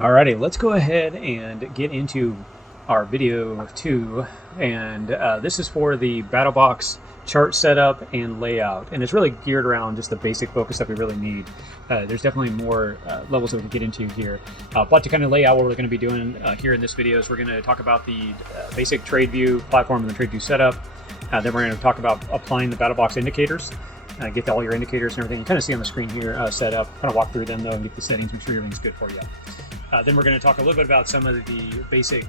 Alrighty, let's go ahead and get into our video 2, and this is for the Battle Box chart setup and layout, and it's really geared around just the basic focus that we really need. There's definitely more levels that we can get into here, but to kind of lay out what we're going to be doing here in this video is we're going to talk about the basic TradingView platform and the TradingView setup. Then we're going to talk about applying the Battle Box indicators. Get all your indicators and everything you kind of see on the screen here set up. Kind of walk through them though and get the settings, make sure everything's good for you. Then we're going to talk a little bit about some of the basic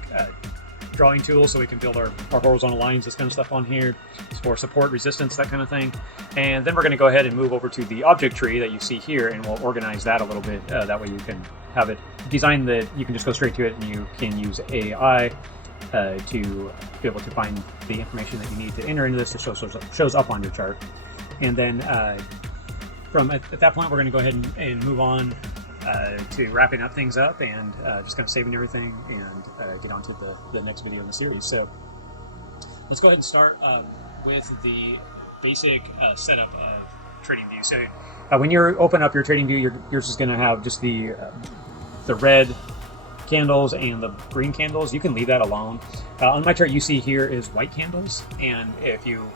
drawing tools so we can build our horizontal lines, this kind of stuff on here for support, resistance, that kind of thing. And then we're going to go ahead and move over to the object tree that you see here, and we'll organize that a little bit. That way you can have it designed that you can just go straight to it, and you can use AI to be able to find the information that you need to enter into this. It shows up on your chart. And then at that point, we're going to go ahead and move on to wrapping up things up and just kind of saving everything and get on to the next video in the series. So let's go ahead and start with the basic setup of TradingView. So when you open up your TradingView, yours is going to have just the red candles and the green candles. You can leave that alone. On my chart, you see here is white candles, and if you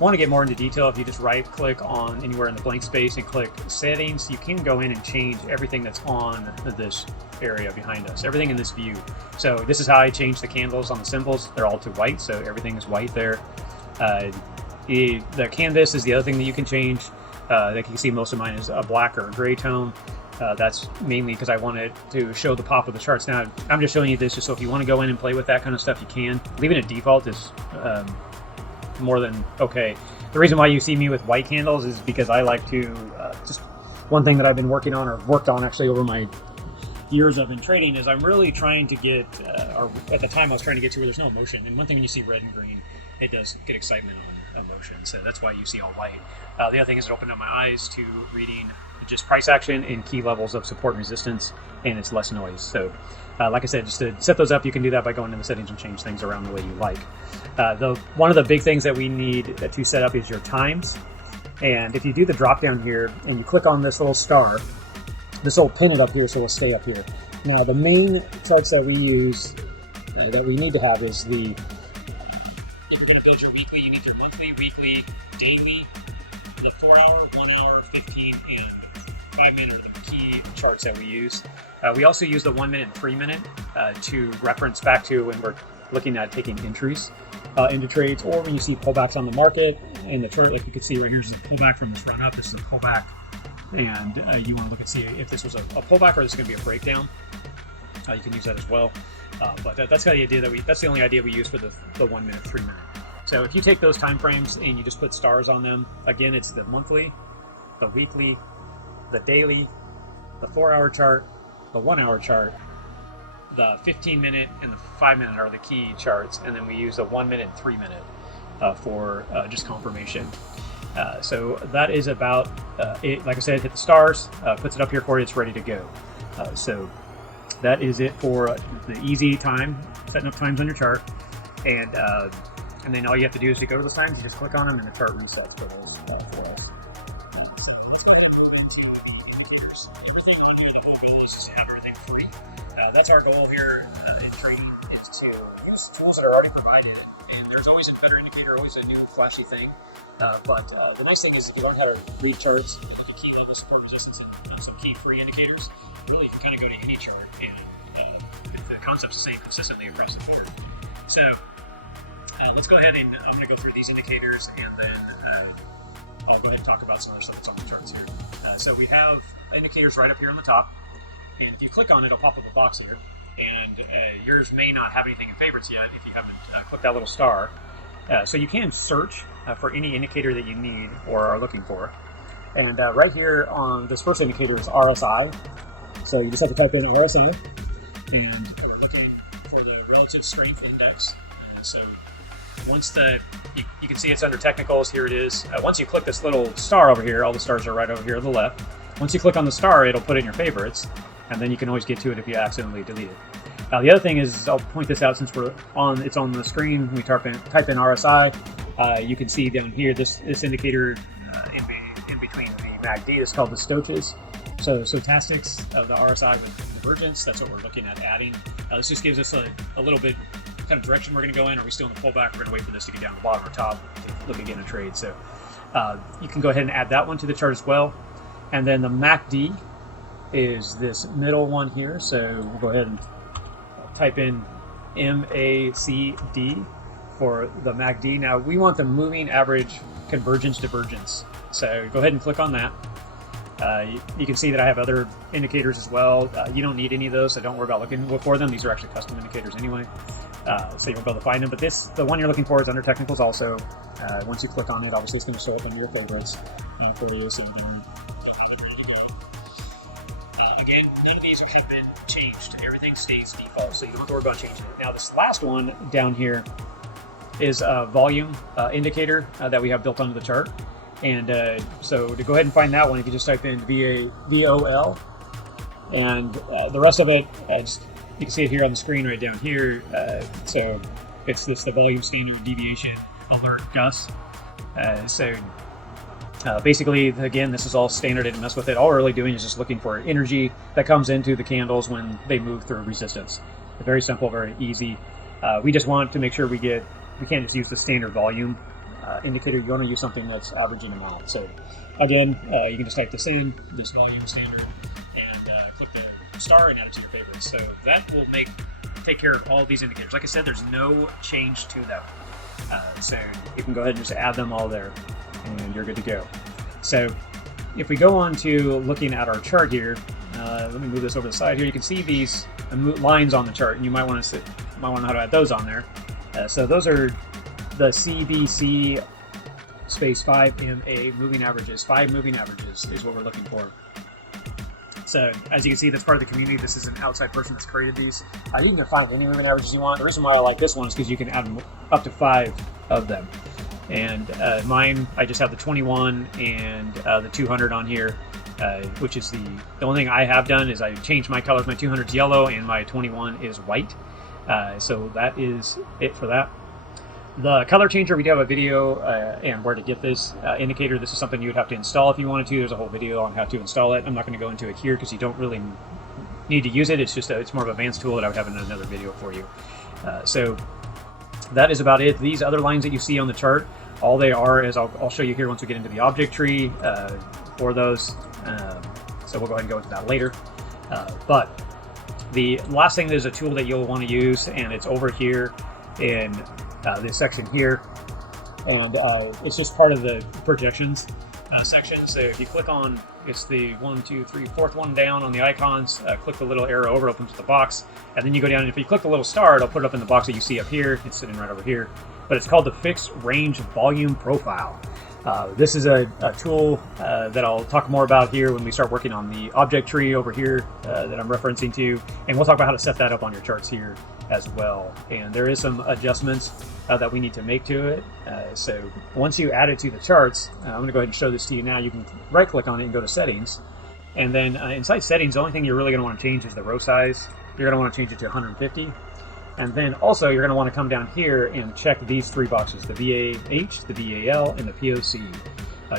want to get more into detail, if you just right click on anywhere in the blank space and click settings, you can go in and change everything that's on this area behind us, everything in this view. So this is how I change the candles on the symbols. They're all to white, so everything is white there. The canvas is the other thing that you can change. Like you can see, most of mine is a black or a gray tone. That's mainly because I wanted to show the pop of the charts. Now I'm just showing you this just so if you want to go in and play with that kind of stuff, you can. Leaving it default is more than okay. The reason why you see me with white candles is because I like to just one thing that I've been working on, or worked on actually over my years of in trading, is I'm really trying to get or at the time I was trying to get to where there's no emotion. And one thing when you see red and green, it does get excitement on emotion, so that's why you see all white. The other thing is it opened up my eyes to reading just price action and key levels of support and resistance, and it's less noise. So like I said, just to set those up, you can do that by going in the settings and change things around the way you like. One of the big things that we need to set up is your times. And if you do the drop down here and you click on this little star, this will pin it up here so it'll stay up here. Now the main charts that we use, that we need to have is if you're going to build your weekly, you need your monthly, weekly, daily, the 4 hour, 1 hour, 15, and 5 minute are the key charts that we use. We also use the 1 minute and 3 minute to reference back to when we're looking at taking entries into trades, or when you see pullbacks on the market and the chart, like you can see right here, is a pullback from this run up. This is a pullback, and you want to look and see if this was a pullback or this is going to be a breakdown. You can use that as well. But that's the idea that's the only idea we use for the 1 minute, 3 minute. So if you take those time frames and you just put stars on them, again, it's the monthly, the weekly, the daily, the 4 hour chart, the 1 hour chart, the 15 minute and the 5 minute are the key charts, and then we use the 1 minute and 3 minute for just confirmation. So that is about it. Like I said, hit the stars, puts it up here for you, it's ready to go. So that is it for the easy time, setting up times on your chart. And then all you have to do is to go to the times, you just click on them and the chart resets for those for us. That's our goal here in trading, is to use tools that are already provided. And there's always a better indicator, always a new flashy thing. But the nice thing is if you learn how to read charts, look at key level support resistance and some key free indicators, really you can kind of go to any chart and the concept's the same consistently across the board. So let's go ahead and I'm going to go through these indicators, and then I'll go ahead and talk about some other stuff that's on the charts here. So we have indicators right up here on the top. And if you click on it, it'll pop up a box here, and yours may not have anything in favorites yet if you haven't clicked that little star. So you can search for any indicator that you need or are looking for. And right here on this first indicator is RSI. So you just have to type in RSI, and we're looking for the relative strength index. And so once you can see it's under technicals, here it is. Once you click this little star over here, all the stars are right over here on the left. Once you click on the star, it'll put it in your favorites, and then you can always get to it if you accidentally delete it. Now the other thing is, I'll point this out since it's on the screen. We type in RSI. You can see down here this indicator in between the MACD is called the Stoches. So stochastics of the RSI with divergence. That's what we're looking at adding. This just gives us a little bit kind of direction we're going to go in. Are we still in the pullback? We're going to wait for this to get down to the bottom or top to look again a trade. So you can go ahead and add that one to the chart as well. And then the MACD is this middle one here. So we'll go ahead and type in MACD for the MACD. Now we want the moving average convergence divergence. So go ahead and click on that. You can see that I have other indicators as well. You don't need any of those, so don't worry about looking for them. These are actually custom indicators anyway, so you won't be able to find them. But the one you're looking for is under technicals also. Once you click on it, obviously it's going to show up under your favorites for you, so you can have it ready to go. Again, none of these have been changed. Everything stays default, so you don't have to worry about changing it. Now this last one down here is a volume indicator that we have built onto the chart. And so to go ahead and find that one, you can just type in VOL, and the rest of it, you can see it here on the screen right down here. So it's the volume standard deviation alert GUS. Basically, again, this is all standard. I didn't mess with it. All we're really doing is just looking for energy that comes into the candles when they move through resistance. Very simple, very easy. We just want to make sure we can't just use the standard volume indicator. You want to use something that's averaging them out. So again, you can just type this in, this volume standard, and click the star and add it to your favorites. So that will take care of all these indicators. Like I said, there's no change to them. So you can go ahead and just add them all there, and you're good to go. So if we go on to looking at our chart here, let me move this over to the side here. You can see these lines on the chart, and you might want to know how to add those on there. So those are the CBC Space 5MA moving averages. 5 moving averages is what we're looking for. So as you can see, that's part of the community. This is an outside person that's created these. You can find any moving averages you want. The reason why I like this one is because you can add up to 5 of them. And mine, I just have the 21 and the 200 on here, which is the only thing I have done is I changed my colors. My 200 is yellow and my 21 is white. So that is it for that. The color changer, we do have a video and where to get this indicator. This is something you would have to install if you wanted to. There's a whole video on how to install it. I'm not going to go into it here because you don't really need to use it. It's just it's more of an advanced tool that I would have in another video for you. So that is about it. These other lines that you see on the chart, all they are is I'll show you here once we get into the object tree for those. So we'll go ahead and go into that later. But the last thing is a tool that you'll want to use, and it's over here in this section here, and it's just part of the projections section. So if you click on, it's the 1, 2, 3, 4th one down on the icons, click the little arrow over, opens the box, and then you go down, and if you click the little star, it'll put it up in the box that you see up here. It's sitting right over here, but it's called the Fixed Range Volume Profile. This is a tool that I'll talk more about here when we start working on the object tree over here that I'm referencing to, and we'll talk about how to set that up on your charts here as well. And there is some adjustments that we need to make to it. So once you add it to the charts, I'm going to go ahead and show this to you now. You can right click on it and go to settings, and then inside settings, the only thing you're really going to want to change is the row size. You're going to want to change it to 150. And then also you're going to want to come down here and check these 3 boxes, the VAH, the VAL, and the POC.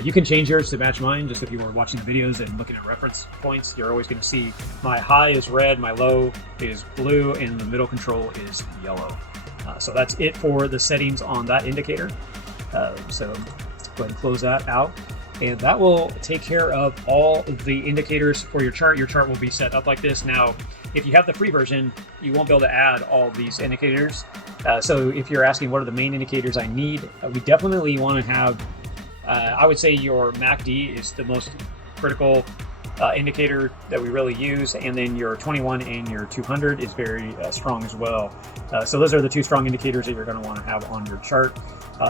You can change yours to match mine. Just if you were watching the videos and looking at reference points, you're always going to see my high is red, my low is blue, and the middle control is yellow. So that's it for the settings on that indicator. So go ahead and close that out. And that will take care of all the indicators for your chart. Your chart will be set up like this. Now, if you have the free version, you won't be able to add all these indicators. So if you're asking what are the main indicators I need, we definitely want to have, I would say your MACD is the most critical indicator that we really use, and then your 21 and your 200 is very strong as well. So those are the 2 strong indicators that you're going to want to have on your chart.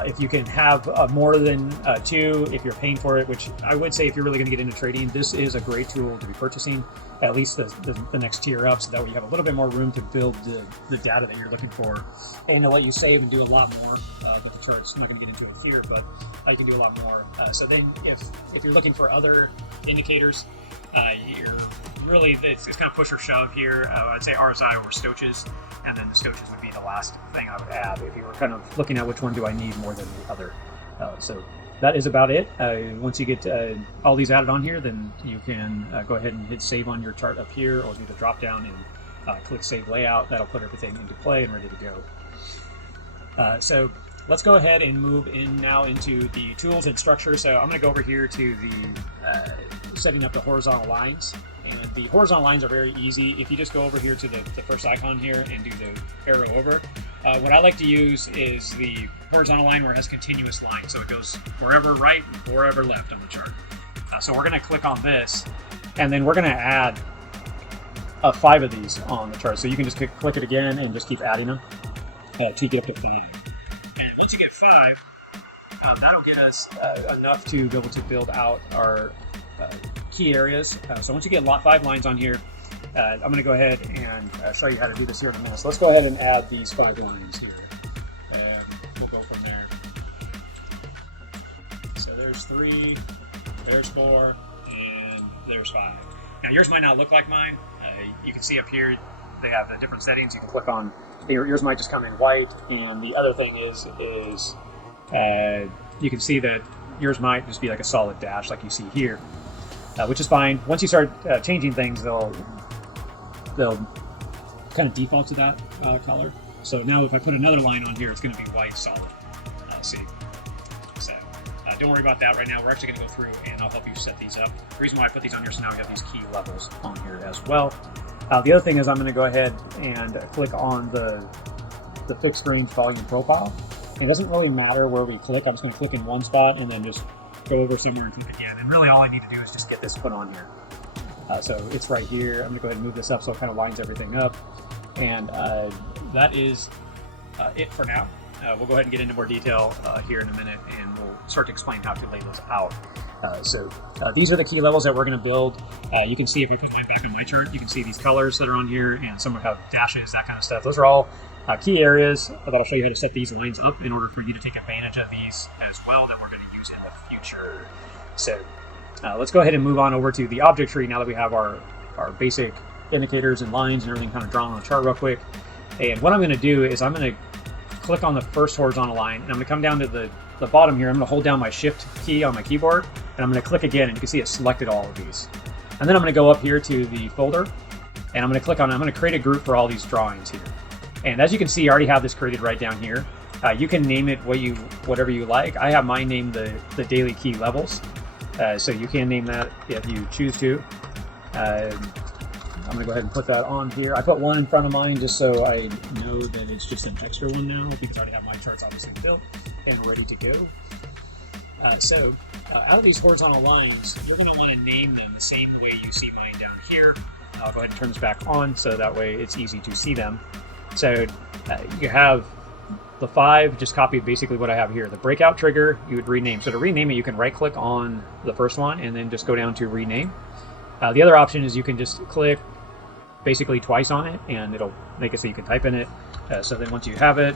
If you can have more than 2, if you're paying for it, which I would say if you're really going to get into trading, this is a great tool to be purchasing, at least the next tier up, so that way you have a little bit more room to build the data that you're looking for, and to let you save and do a lot more with the charts. I'm not going to get into it here, but you can do a lot more. So then if you're looking for other indicators, you're really, it's kind of push or shove here. I'd say RSI over Stoches, and then the Stoches would be the last thing I would add if you were kind of looking at which one do I need more than the other. So that is about it. Once you get all these added on here, then you can go ahead and hit save on your chart up here, or do the drop down and click save layout. That'll put everything into play and ready to go. So let's go ahead and move in now into the tools and structure. So I'm going to go over here to the setting up the horizontal lines. And the horizontal lines are very easy. If you just go over here to the first icon here and do the arrow over, what I like to use is the horizontal line where it has continuous lines. So it goes forever right and forever left on the chart. So we're going to click on this, and then we're going to add 5 of these on the chart. So you can just click it again and just keep adding them to get up to 5. And once you get 5, that'll get us enough to be able to build out our key areas. So once you get 5 lines on here, I'm going to go ahead and show you how to do this here in a minute. So let's go ahead and add these 5 lines here, and we'll go from there. So there's 3, there's 4, and there's 5. Now yours might not look like mine. You can see up here they have the different settings. You can click on yours might just come in white, and the other thing is you can see that yours might just be like a solid dash like you see here. Which is fine. Once you start changing things, they'll kind of default to that color. So now if I put another line on here, it's going to be white solid. See. So don't worry about that right now. We're actually going to go through and I'll help you set these up. The reason why I put these on here, so now we have these key levels on here as well. The other thing is I'm going to go ahead and click on the fixed range volume profile. It doesn't really matter where we click. I'm just going to click in one spot and then just go over somewhere and click again. And really all I need to do is just get this put on here. So it's right here. I'm going to go ahead and move this up so it kind of lines everything up. And that is it for now. We'll go ahead and get into more detail here in a minute, and we'll start to explain how to lay those out. So these are the key levels that we're going to build. You can see if we put mine back on my chart, you can see these colors that are on here, and some will have dashes, that kind of stuff. Those are all key areas that I'll show you how to set these lines up in order for you to take advantage of these as well that we're going to use in the future. So let's go ahead and move on over to the object tree now that we have our basic indicators and lines and everything kind of drawn on the chart real quick. And what I'm going to do is I'm going to click on the first horizontal line, and I'm going to come down to the bottom here. I'm going to hold down my shift key on my keyboard, and I'm going to click again, and you can see it selected all of these. And then I'm going to go up here to the folder, and I'm going to click on it. I'm going to create a group for all these drawings here. And as you can see, I already have this created right down here. You can name it whatever you like. I have mine named the daily key levels. So you can name that if you choose to. I'm going to go ahead and put that on here. I put one in front of mine just so I know that it's just an extra one now, because I already have my charts obviously built and ready to go. So out of these horizontal lines, you're going to want to name them the same way you see mine down here. I'll go ahead and turn this back on so that way it's easy to see them. So you have the 5, just copy basically what I have here. The breakout trigger, you would rename. So to rename it, you can right click on the first one and then just go down to rename. The other option is you can just click basically twice on it, and it'll make it so you can type in it. So then once you have it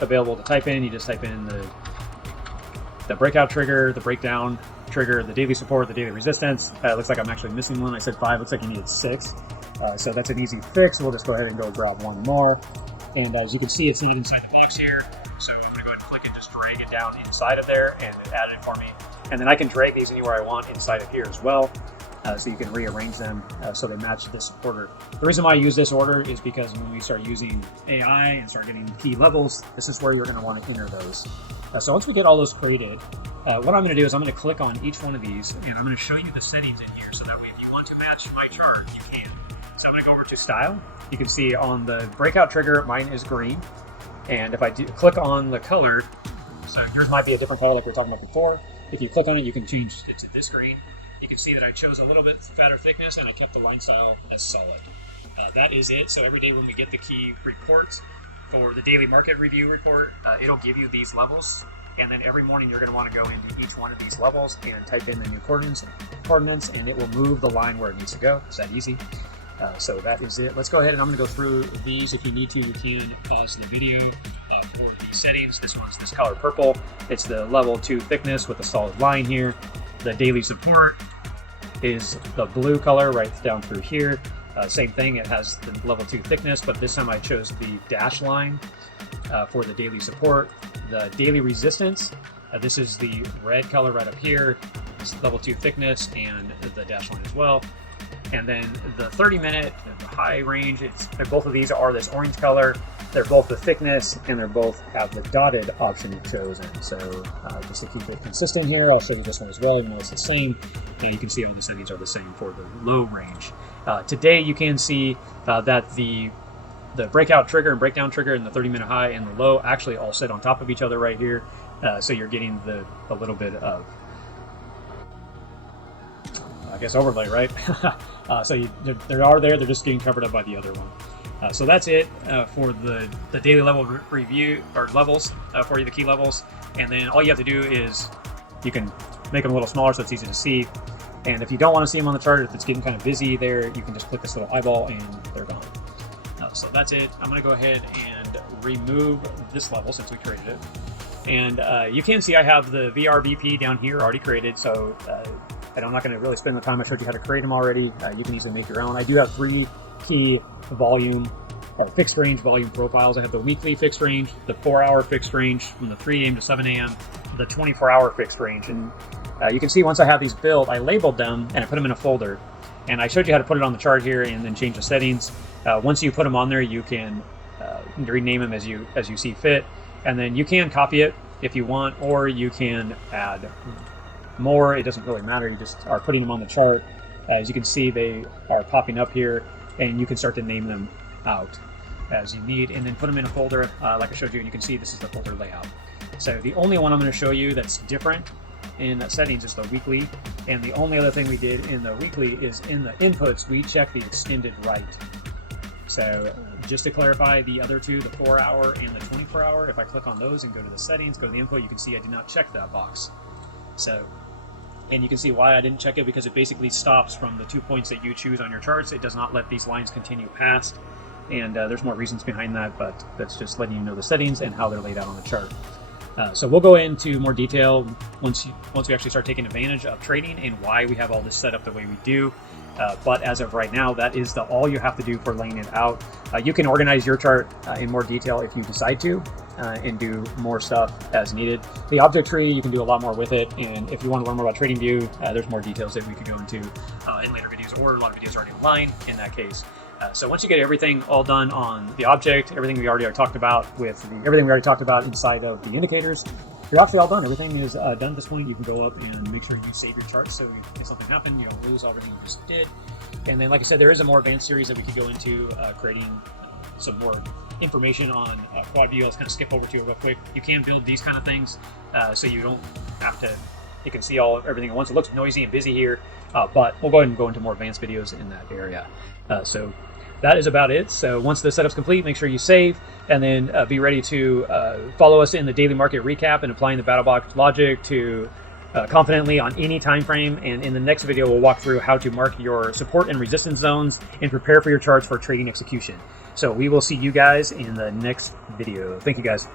available to type in, you just type in the breakout trigger, the breakdown trigger, the daily support, the daily resistance. Looks like I'm actually missing one. I said 5, looks like you needed 6. So that's an easy fix. We'll just go ahead and go grab one more. And as you can see, it's not inside the box here. So I'm going to go ahead and click it, just drag it down inside of there, and it added it for me. And then I can drag these anywhere I want inside of here as well. So you can rearrange them so they match this order. The reason why I use this order is because when we start using AI and start getting key levels, this is where you're going to want to enter those. So once we get all those created, what I'm going to do is I'm going to click on each one of these, and I'm going to show you the settings in here so that way if you want to match my chart, you can. So I'm going to go over to Style. You can see on the breakout trigger, mine is green. And if I click on the color, so yours might be a different color like we were talking about before. If you click on it, you can change it to this green. You can see that I chose a little bit fatter thickness, and I kept the line style as solid. That is it. So every day when we get the key reports for the daily market review report, it'll give you these levels. And then every morning you're going to want to go into each one of these levels and type in the new coordinates, and it will move the line where it needs to go. It's that easy. So that is it. Let's go ahead and I'm going to go through these. If you need to, you can pause the video for the settings. This one's this color purple. It's the level 2 thickness with a solid line here. The daily support is the blue color right down through here. Same thing, it has the level 2 thickness, but this time I chose the dash line for the daily support. The daily resistance This is the red color right up here. It's level 2 thickness and the dash line as well. And then the 30-minute, the high range, both of these are this orange color. They're both the thickness, and they're both have the dotted option chosen. So just to keep it consistent here, I'll show you this one as well, even though it's the same. And you can see all the settings are the same for the low range. Today you can see that the breakout trigger and breakdown trigger and the 30-minute high and the low actually all sit on top of each other right here. So you're getting a little bit of, I guess, overlay, right? So they're just getting covered up by the other one. So that's it for the daily level review, or levels for you, the key levels. And then all you have to do is you can make them a little smaller so it's easy to see. And if you don't want to see them on the chart, if it's getting kind of busy there, you can just click this little eyeball and they're gone. So that's it. I'm going to go ahead and remove this level since we created it. And you can see I have the FRVP down here already created. So I'm not going to really spend the time. I showed you how to create them already. You can easily make your own. I do have 3 key volume or fixed range volume profiles. I have the weekly fixed range, the 4-hour fixed range from the 3 a.m. to 7 a.m., the 24-hour fixed range. And you can see once I have these built, I labeled them and I put them in a folder. And I showed you how to put it on the chart here and then change the settings. Once you put them on there, you can rename them as you see fit. And then you can copy it if you want, or you can add more. It doesn't really matter. You just are putting them on the chart. As you can see, they are popping up here, and you can start to name them out as you need, and then put them in a folder like I showed you, and you can see this is the folder layout. So the only one I'm going to show you that's different in settings is the weekly, and the only other thing we did in the weekly is in the inputs we check the extended right. So just to clarify, the other two, the 4-hour and the 24-hour, if I click on those and go to the settings, go to the info, you can see I did not check that box. So, and you can see why I didn't check it, because it basically stops from the 2 points that you choose on your charts. It does not let these lines continue past, and there's more reasons behind that, but that's just letting you know the settings and how they're laid out on the chart. So we'll go into more detail once we actually start taking advantage of trading and why we have all this set up the way we do. But as of right now, that is all you have to do for laying it out. You can organize your chart in more detail if you decide to, and do more stuff as needed. The object tree, you can do a lot more with it, and if you want to learn more about TradingView, there's more details that we could go into in later videos, or a lot of videos already online in that case. So once you get everything all done on the object, everything we already talked about inside of the indicators, you're actually all done. Everything is done at this point. You can go up and make sure you save your charts, so if something happened, you don't lose everything you just did. And then, like I said, there is a more advanced series that we could go into, creating some more information on quad view. I'll just kind of skip over to it real quick. You can build these kind of things, so you don't have to. You can see everything at once. It looks noisy and busy here, but we'll go ahead and go into more advanced videos in that area. So that is about it. So once the setup's complete, make sure you save, and then be ready to follow us in the daily market recap and applying the battle box logic to confidently on any time frame. And in the next video, we'll walk through how to mark your support and resistance zones and prepare for your charts for trading execution. So we will see you guys in the next video. Thank you, guys.